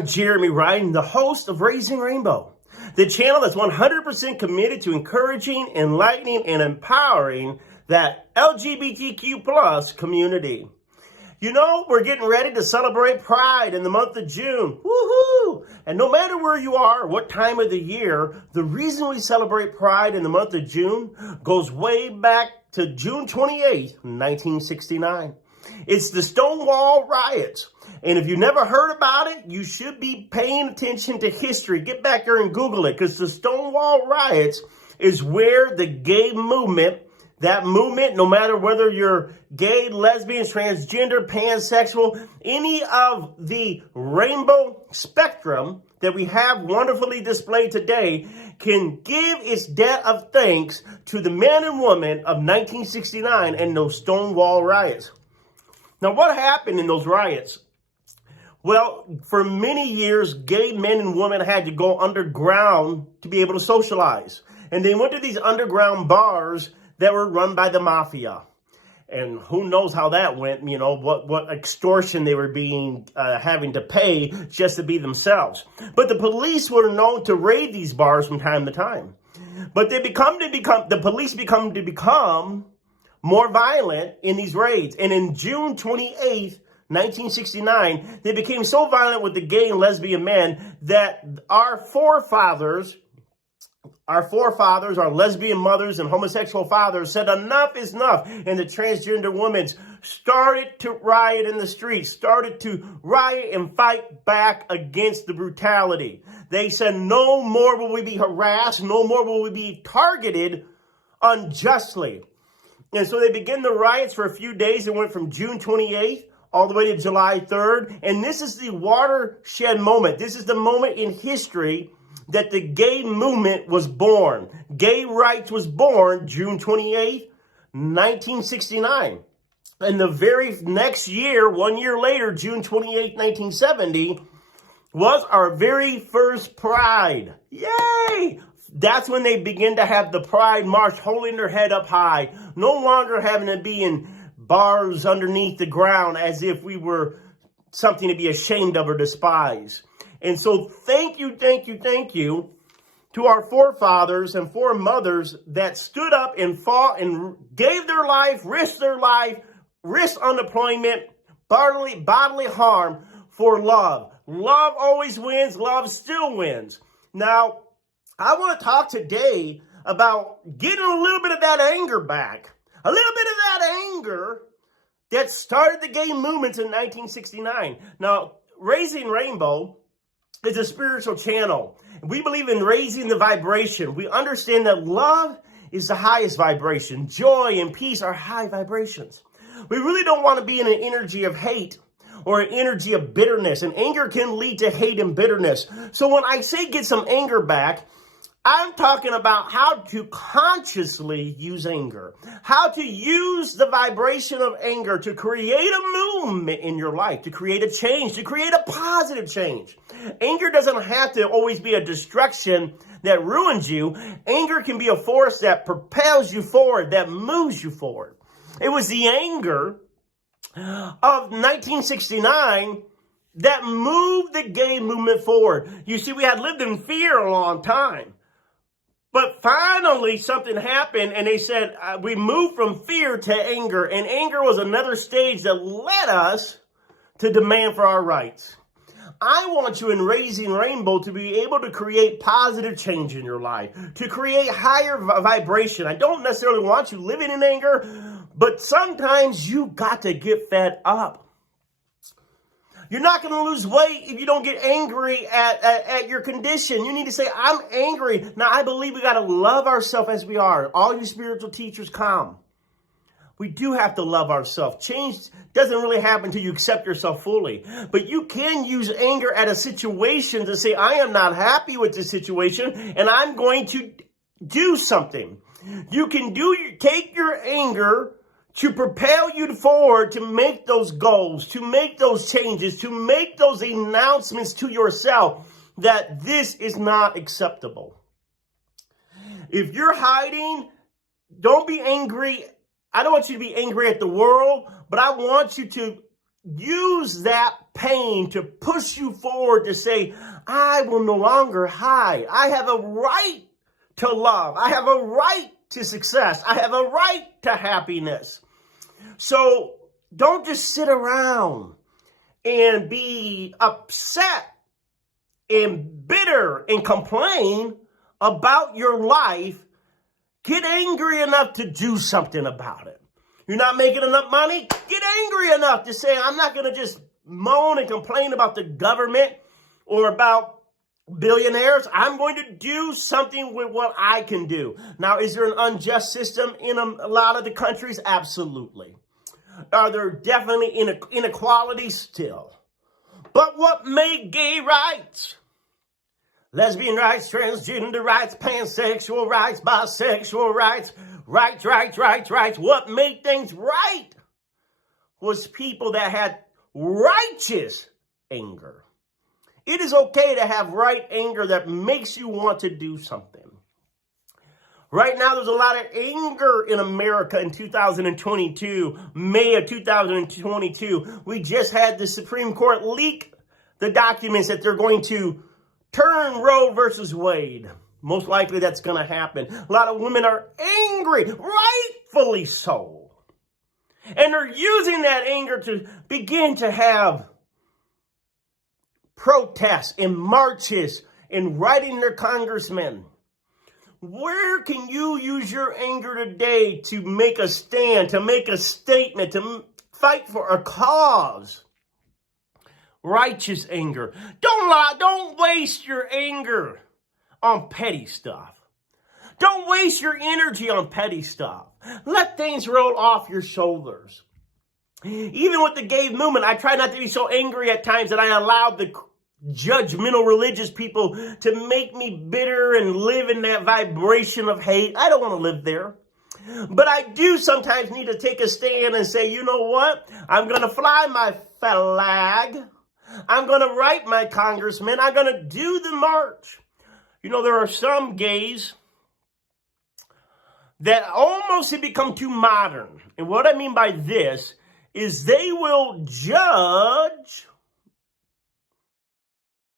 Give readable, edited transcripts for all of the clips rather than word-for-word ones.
I'm Jeremy Riden, the host of Raising Rainbow, the channel that's 100% committed to encouraging, enlightening, and empowering that LGBTQ plus community. You know, we're getting ready to celebrate Pride in the month of June. Woohoo! And no matter where you are, what time of the year, the reason we celebrate Pride in the month of June goes way back to June 28th, 1969. It's the Stonewall Riots. And if you never heard about it, you should be paying attention to history. Get back there and Google it, because the Stonewall Riots is where the gay movement, that movement, no matter whether you're gay, lesbian, transgender, pansexual, any of the rainbow spectrum that we have wonderfully displayed today, can give its debt of thanks to the men and women of 1969 and those Stonewall Riots. Now, what happened in those riots? Well, for many years, gay men and women had to go underground to be able to socialize. And they went to these underground bars that were run by the mafia. And who knows how that went, you know, what extortion they were having to pay just to be themselves. But the police were known to raid these bars from time to time. But the police become more violent in these raids. And in June 28th, 1969, they became so violent with the gay and lesbian men that our forefathers, our lesbian mothers and homosexual fathers said enough is enough. And the transgender women started to riot in the streets, started to riot and fight back against the brutality. They said, no more will we be harassed, no more will we be targeted unjustly. And so they began the riots for a few days. It went from June 28th all the way to July 3rd. And this is the watershed moment. This is the moment in history that the gay movement was born. Gay rights was born June 28th, 1969. And the very next year, 1 year later, June 28th, 1970, was our very first Pride. Yay! That's when they begin to have the Pride March, holding their head up high, no longer having to be in bars underneath the ground as if we were something to be ashamed of or despise. And so thank you to our forefathers and foremothers that stood up and fought and gave their life, risked unemployment, bodily harm for love. Love always wins. Love still wins. Now, I want to talk today about getting a little bit of that anger back. A little bit of that anger that started the gay movements in 1969. Now, Raising Rainbow is a spiritual channel. We believe in raising the vibration. We understand that love is the highest vibration. Joy and peace are high vibrations. We really don't want to be in an energy of hate or an energy of bitterness. And anger can lead to hate and bitterness. So when I say get some anger back, I'm talking about how to consciously use anger, how to use the vibration of anger to create a movement in your life, to create a change, to create a positive change. Anger doesn't have to always be a destruction that ruins you. Anger can be a force that propels you forward, that moves you forward. It was the anger of 1969 that moved the gay movement forward. You see, we had lived in fear a long time. But finally, something happened, and they said, we moved from fear to anger. And anger was another stage that led us to demand for our rights. I want you in Raising Rainbow to be able to create positive change in your life, to create higher vibration. I don't necessarily want you living in anger, but sometimes you got to get fed up. You're not going to lose weight if you don't get angry at your condition. You need to say, I'm angry. Now, I believe we got to love ourselves as we are. All you spiritual teachers, come. We do have to love ourselves. Change doesn't really happen until you accept yourself fully. But you can use anger at a situation to say, I am not happy with this situation, and I'm going to do something. You can take your anger to propel you forward, to make those goals, to make those changes, to make those announcements to yourself that this is not acceptable. If you're hiding, don't be angry. I don't want you to be angry at the world, but I want you to use that pain to push you forward to say, I will no longer hide. I have a right to love. I have a right to success. I have a right to happiness. So don't just sit around and be upset and bitter and complain about your life. Get angry enough to do something about it. You're not making enough money? Get angry enough to say, I'm not going to just moan and complain about the government or about billionaires. I'm going to do something with what I can do. Now, is there an unjust system in a lot of the countries? Absolutely. Are there definitely inequalities? Still. But what made gay rights? Lesbian rights, transgender rights, pansexual rights, bisexual rights, rights. What made things right was people that had righteous anger. It is okay to have right anger that makes you want to do something. Right now, there's a lot of anger in America in 2022, May of 2022. We just had the Supreme Court leak the documents that they're going to turn Roe versus Wade. Most likely that's going to happen. A lot of women are angry, rightfully so. And they're using that anger to begin to have protests and marches and writing their congressmen. Where can you use your anger today to make a stand, to make a statement, to fight for a cause? Righteous anger. Don't lie. Don't waste your anger on petty stuff. Don't waste your energy on petty stuff. Let things roll off your shoulders. Even with the gay movement, I try not to be so angry at times that I allowed the judgmental religious people to make me bitter and live in that vibration of hate. I don't want to live there. But I do sometimes need to take a stand and say, you know what? I'm going to fly my flag. I'm going to write my congressman. I'm going to do the march. You know, there are some gays that almost have become too modern. And what I mean by this is they will judge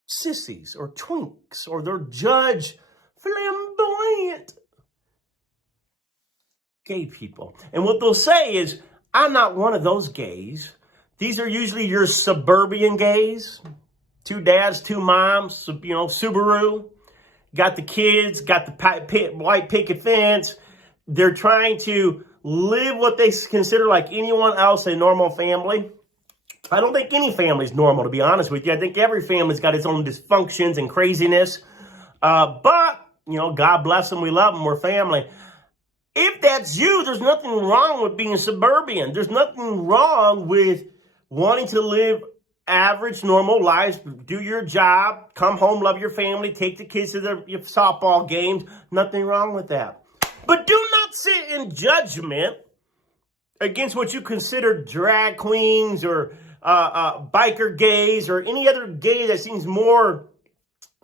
sissies or twinks, or they'll judge flamboyant gay people. And what they'll say is, I'm not one of those gays. These are usually your suburban gays. 2 dads, 2 moms, you know, Subaru. Got the kids, got the white picket fence. They're trying to live what they consider like anyone else a normal family. I don't think any family is normal, to be honest with you. I think every family's got its own dysfunctions and craziness. But, you know, God bless them. We love them. We're family. If that's you, there's nothing wrong with being suburban. There's nothing wrong with wanting to live average, normal lives, do your job, come home, love your family, take the kids to your softball games. Nothing wrong with that. But do not sit in judgment against what you consider drag queens or biker gays or any other gay that seems more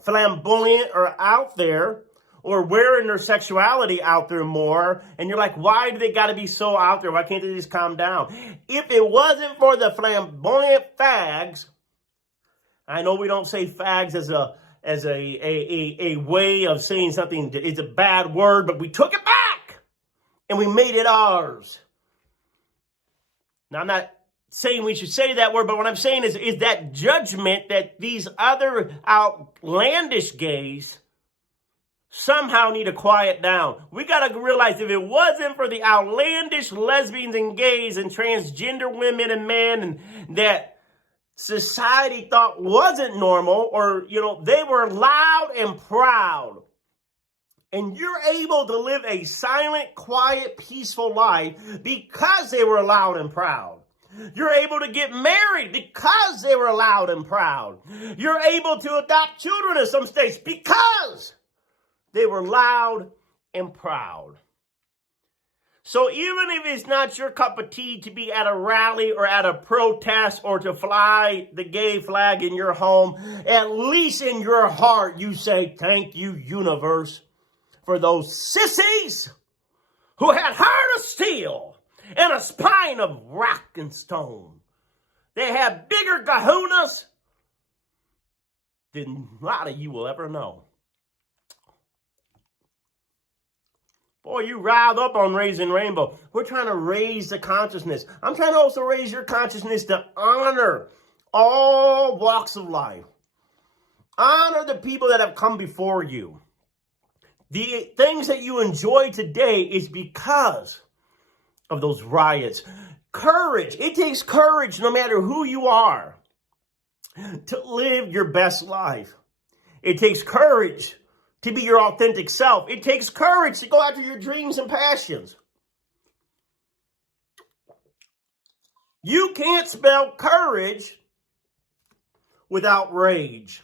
flamboyant or out there, or wearing their sexuality out there more. And you're like, why do they got to be so out there? Why can't they just calm down? If it wasn't for the flamboyant fags, I know we don't say fags as a way of saying something. It's a bad word, but we took it back and we made it ours. Now, I'm not saying we should say that word, but what I'm saying is that judgment that these other outlandish gays somehow need to quiet down. We got to realize if it wasn't for the outlandish lesbians and gays and transgender women and men and that society thought wasn't normal, or, you know, they were loud and proud, and you're able to live a silent, quiet, peaceful life because they were loud and proud. You're able to get married because they were loud and proud. You're able to adopt children in some states because they were loud and proud. So even if it's not your cup of tea to be at a rally or at a protest or to fly the gay flag in your home, at least in your heart you say, thank you, universe, for those sissies who had heart of steel and a spine of rock and stone. They have bigger kahunas than a lot of you will ever know. Boy, you riled up on Raising Rainbow. We're trying to raise the consciousness. I'm trying to also raise your consciousness to honor all walks of life. Honor the people that have come before you. The things that you enjoy today is because of those riots. Courage. It takes courage, no matter who you are, to live your best life. It takes courage to be your authentic self. It takes courage to go after your dreams and passions. You can't spell courage without rage.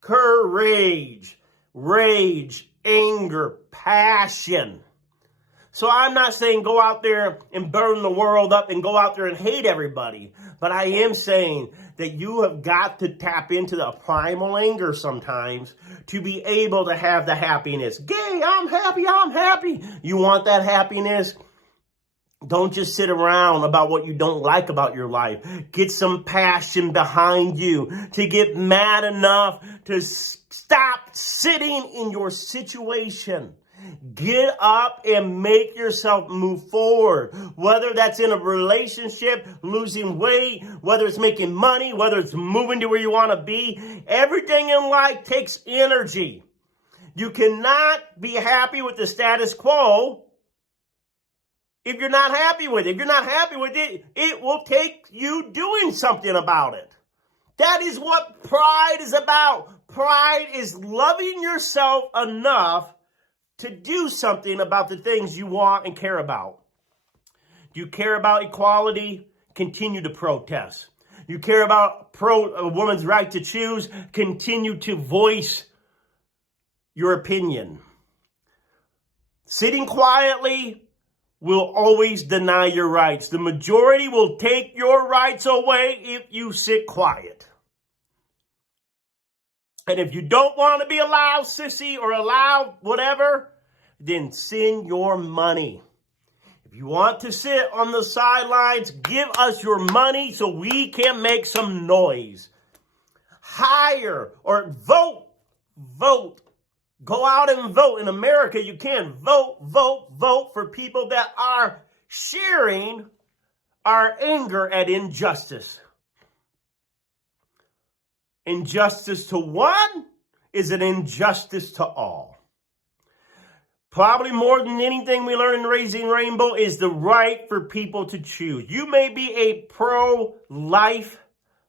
Courage, rage, anger, passion. So I'm not saying go out there and burn the world up and go out there and hate everybody. But I am saying that you have got to tap into the primal anger sometimes to be able to have the happiness. Gay, I'm happy, I'm happy. You want that happiness? Don't just sit around about what you don't like about your life. Get some passion behind you to get mad enough to stop sitting in your situation. Get up and make yourself move forward. Whether that's in a relationship, losing weight, whether it's making money, whether it's moving to where you want to be. Everything in life takes energy. You cannot be happy with the status quo if you're not happy with it. If you're not happy with it, it will take you doing something about it. That is what pride is about. Pride is loving yourself enough to do something about the things you want and care about. Do you care about equality? Continue to protest. You care about a woman's right to choose? Continue to voice your opinion. Sitting quietly will always deny your rights. The majority will take your rights away if you sit quiet. And if you don't want to be allowed, sissy, or allowed whatever, then send your money. If you want to sit on the sidelines, give us your money so we can make some noise. Hire or vote. Vote. Go out and vote. In America, you can vote for people that are sharing our anger at injustice. Injustice to one is an injustice to all. Probably more than anything we learn in Raising Rainbow is the right for people to choose. You may be a pro-life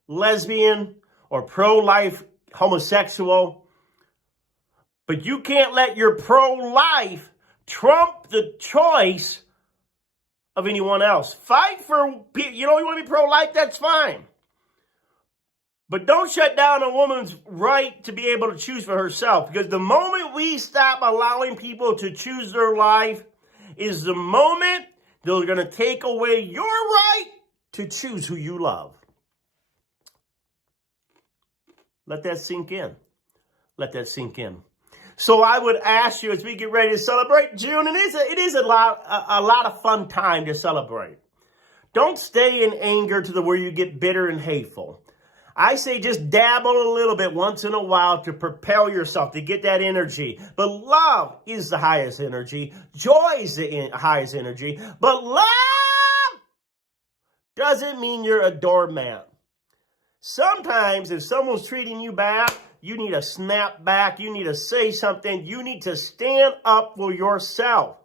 lesbian or pro-life homosexual, but you can't let your pro-life trump the choice of anyone else. Fight for, you want to be pro-life, that's fine. But don't shut down a woman's right to be able to choose for herself. Because the moment we stop allowing people to choose their life is the moment they're going to take away your right to choose who you love. Let that sink in. Let that sink in. So I would ask you as we get ready to celebrate June, and it is a lot of fun time to celebrate. Don't stay in anger to the where you get bitter and hateful. I say just dabble a little bit once in a while to propel yourself, to get that energy. But love is the highest energy. Joy is the highest energy. But love doesn't mean you're a doormat. Sometimes if someone's treating you bad, you need to snap back. You need to say something. You need to stand up for yourself.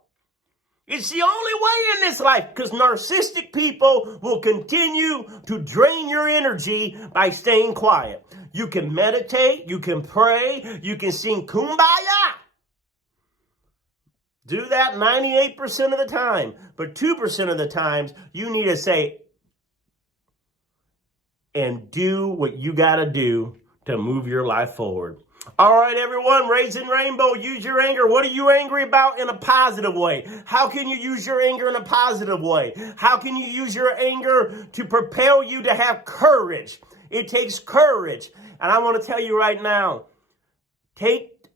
It's the only way in this life, because narcissistic people will continue to drain your energy by staying quiet. You can meditate, you can pray, you can sing kumbaya. Do that 98% of the time, but 2% of the times you need to say and do what you got to do to move your life forward. All right, everyone, Raising Rainbow, use your anger. What are you angry about in a positive way? How can you use your anger in a positive way? How can you use your anger to propel you to have courage? It takes courage. And I want to tell you right now, take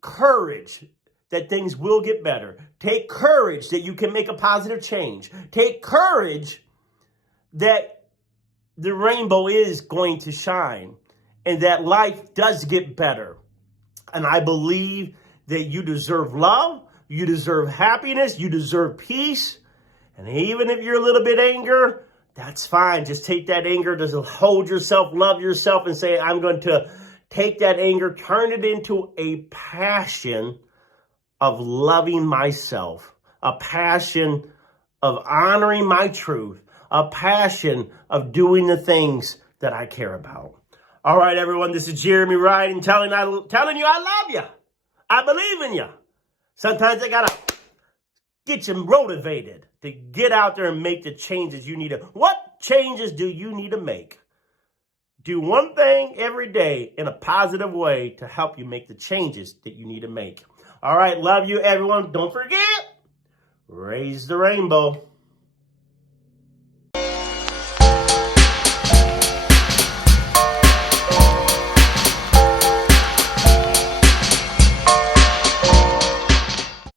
courage that things will get better. Take courage that you can make a positive change. Take courage that the rainbow is going to shine and that life does get better. And I believe that you deserve love, you deserve happiness, you deserve peace. And even if you're a little bit angry, that's fine. Just take that anger, just hold yourself, love yourself, and say, I'm going to take that anger, turn it into a passion of loving myself, a passion of honoring my truth, a passion of doing the things that I care about. All right, everyone, this is Jeremy Riden telling you I love you. I believe in you. Sometimes I got to get you motivated to get out there and make the changes you need to. What changes do you need to make? Do one thing every day in a positive way to help you make the changes that you need to make. All right, love you, everyone. Don't forget, raise the rainbow.